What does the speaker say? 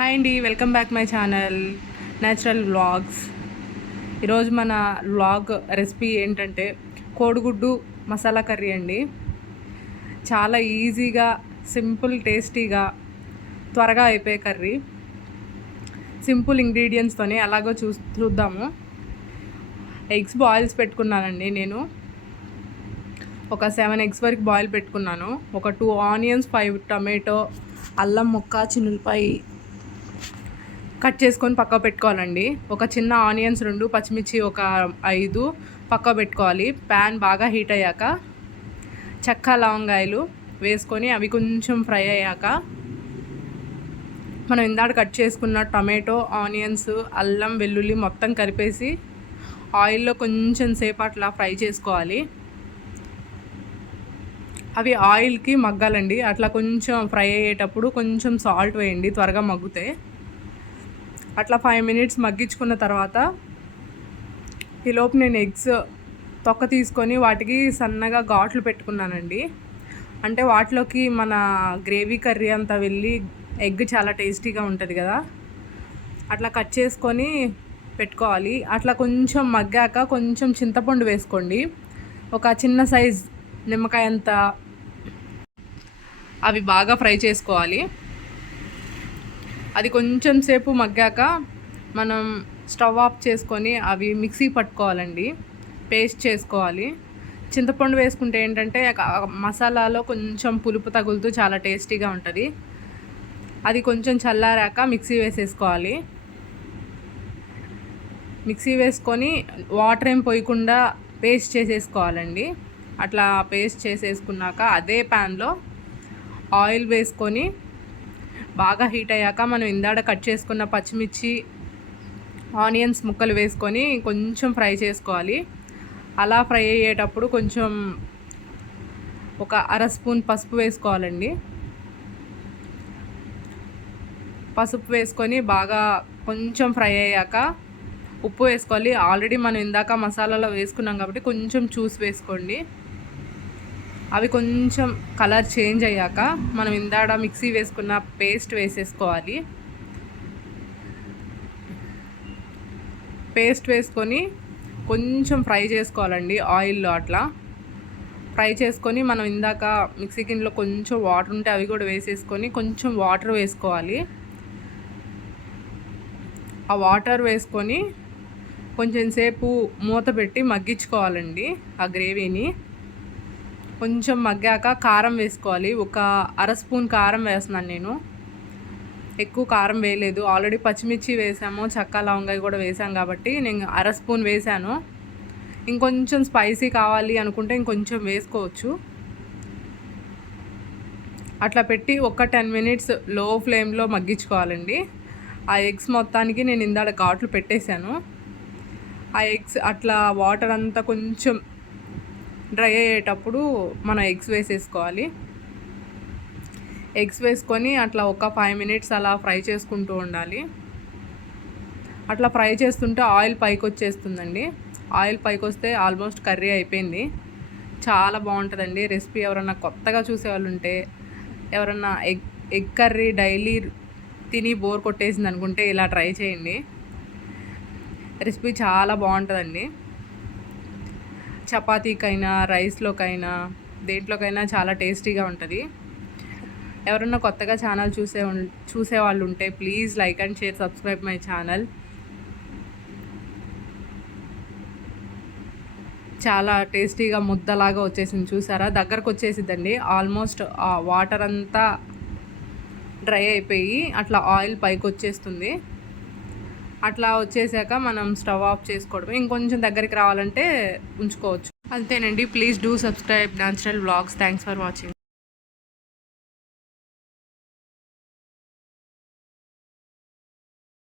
Hi అండి welcome back my channel natural vlogs. ఈరోజు మన వ్లాగ్ రెసిపీ ఏంటంటే కోడిగుడ్డు మసాలా కర్రీ అండి. చాలా ఈజీగా సింపుల్ టేస్టీగా త్వరగా అయిపోయే కర్రీ. సింపుల్ ఇంగ్రీడియంట్స్తోనే అలాగో చూ చూద్దాము. ఎగ్స్ బాయిల్స్ పెట్టుకున్నానండి నేను. ఒక సెవెన్ ఎగ్స్ వరకు బాయిల్ పెట్టుకున్నాను. ఒక టూ ఆనియన్స్ ఫైవ్ టమాటో అల్లం ముక్క చిన్నులపాయి కట్ చేసుకొని పక్క పెట్టుకోవాలండి. ఒక చిన్న ఆనియన్స్ రెండు పచ్చిమిర్చి ఒక ఐదు పక్క పెట్టుకోవాలి. ప్యాన్ బాగా హీట్ అయ్యాక చెక్క లవంగాయలు వేసుకొని అవి కొంచెం ఫ్రై అయ్యాక మనం ఇందాక కట్ చేసుకున్న టమాటో ఆనియన్స్ అల్లం వెల్లుల్లి మొత్తం కలిపేసి ఆయిల్లో కొంచెం సేపు అట్లా ఫ్రై చేసుకోవాలి. అవి ఆయిల్కి మగ్గాలండి. అట్లా కొంచెం ఫ్రై అయ్యేటప్పుడు కొంచెం సాల్ట్ వేయండి త్వరగా మగ్గుతాయి అట్లా ఫైవ్ మినిట్స్ మగ్గించుకున్న తర్వాత ఈలోపు నేను ఎగ్స్ తొక్క తీసుకొని వాటికి సన్నగా ఘాట్లు పెట్టుకున్నానండి. అంటే వాటిలోకి మన గ్రేవీ కర్రీ అంతా వెళ్ళి ఎగ్ చాలా టేస్టీగా ఉంటుంది కదా. అట్లా కట్ చేసుకొని పెట్టుకోవాలి. అట్లా కొంచెం మగ్గాక కొంచెం చింతపండు వేసుకోండి. ఒక చిన్న సైజ్ నిమ్మకాయ అంత అవి బాగా ఫ్రై చేసుకోవాలి. అది కొంచెం సేపు మగ్గాక మనం స్టవ్ ఆఫ్ చేసుకొని అవి మిక్సీ పట్టుకోవాలండి. పేస్ట్ చేసుకోవాలి. చింతపండు వేసుకుంటే ఏంటంటే మసాలాలో కొంచెం పులుపు తగులుతూ చాలా టేస్టీగా ఉంటుంది. అది కొంచెం చల్లారాక మిక్సీ వేసేసుకోవాలి. మిక్సీ వేసుకొని వాటర్ ఏం పోయకుండా పేస్ట్ చేసేసుకోవాలండి. అట్లా పేస్ట్ చేసేసుకున్నాక అదే ప్యాన్లో ఆయిల్ వేసుకొని బాగా హీట్ అయ్యాక మనం ఇందాడ కట్ చేసుకున్న పచ్చిమిర్చి ఆనియన్స్ ముక్కలు వేసుకొని కొంచెం ఫ్రై చేసుకోవాలి. అలా ఫ్రై అయ్యేటప్పుడు కొంచెం ఒక అర స్పూన్ పసుపు వేసుకోవాలండి. పసుపు వేసుకొని బాగా కొంచెం ఫ్రై అయ్యాక ఉప్పు వేసుకోవాలి. ఆల్రెడీ మనం ఇందాక మసాలాలో వేసుకున్నాం కాబట్టి కొంచెం చూసి వేసుకోండి. అవి కొంచెం కలర్ చేంజ్ అయ్యాక మనం ఇందాడ మిక్సీ వేసుకున్న పేస్ట్ వేసేసుకోవాలి. పేస్ట్ వేసుకొని కొంచెం ఫ్రై చేసుకోవాలండి ఆయిల్లో అట్లా. ఫ్రై చేసుకొని మనం ఇందాక మిక్సీ గిన్నెలో కొంచెం వాటర్ ఉంటే అవి కూడా వేసేసుకొని కొంచెం వాటర్ వేసుకోవాలి. ఆ వాటర్ వేసుకొని కొంచెం సేపు మూత పెట్టి మగ్గించుకోవాలండి ఆ గ్రేవీని. కొంచెం మగ్గాక కారం వేసుకోవాలి. ఒక అర స్పూన్ కారం వేస్తున్నాను నేను. ఎక్కువ కారం వేయలేదు. ఆల్రెడీ పచ్చిమిర్చి వేసాము చక్క లవంగాయ కూడా వేసాం కాబట్టి నేను అర స్పూన్ వేసాను. ఇంకొంచెం స్పైసీ కావాలి అనుకుంటే ఇంకొంచెం వేసుకోవచ్చు. అట్లా పెట్టి ఒక టెన్ మినిట్స్లో ఫ్లేమ్లో మగ్గించుకోవాలండి. ఆ ఎగ్స్ మొత్తానికి నేను ఇందాక ఘాట్లు పెట్టేశాను. ఆ ఎగ్స్ అట్లా వాటర్ అంతా కొంచెం డ్రై అయ్యేటప్పుడు మనం ఎగ్స్ వేసేసుకోవాలి. ఎగ్స్ వేసుకొని అట్లా ఒక ఫైవ్ మినిట్స్ అలా ఫ్రై చేసుకుంటూ ఉండాలి. అట్లా ఫ్రై చేస్తుంటే ఆయిల్ పైకి వచ్చేస్తుందండి ఆయిల్ పైకి వస్తే ఆల్మోస్ట్ కర్రీ అయిపోయింది. చాలా బాగుంటుందండి. రెసిపీ ఎవరన్నా కొత్తగా చూసేవాళ్ళు ఉంటే ఎవరన్నా ఎగ్ ఎగ్ కర్రీ డైలీ తిని బోర్ కొట్టేసింది అనుకుంటే ఇలా ట్రై చేయండి. రెసిపీ చాలా బాగుంటుందండి. చపాతీకైనా రైస్లోకైనా దేంట్లోకైనా చాలా టేస్టీగా ఉంటుంది. ఎవరన్నా కొత్తగా ఛానల్ చూసే చూసే వాళ్ళు ఉంటే please like and share subscribe my channel. చాలా టేస్టీగా ముద్దలాగా వచ్చేసింది చూసారా? దగ్గరకు వచ్చేసిద్దండి ఆల్మోస్ట్ వాటర్ అంతా డ్రై అయిపోయి అట్లా ఆయిల్ పైకి వచ్చేస్తుంది అట్లా వచ్చేసాక మనం స్టవ్ ఆఫ్ చేసుకోవడం ఇంకొంచెం దగ్గరికి రావాలంటే ఉంచుకోవచ్చు. అంతేనండి. Please do subscribe natural vlogs. Thanks for watching.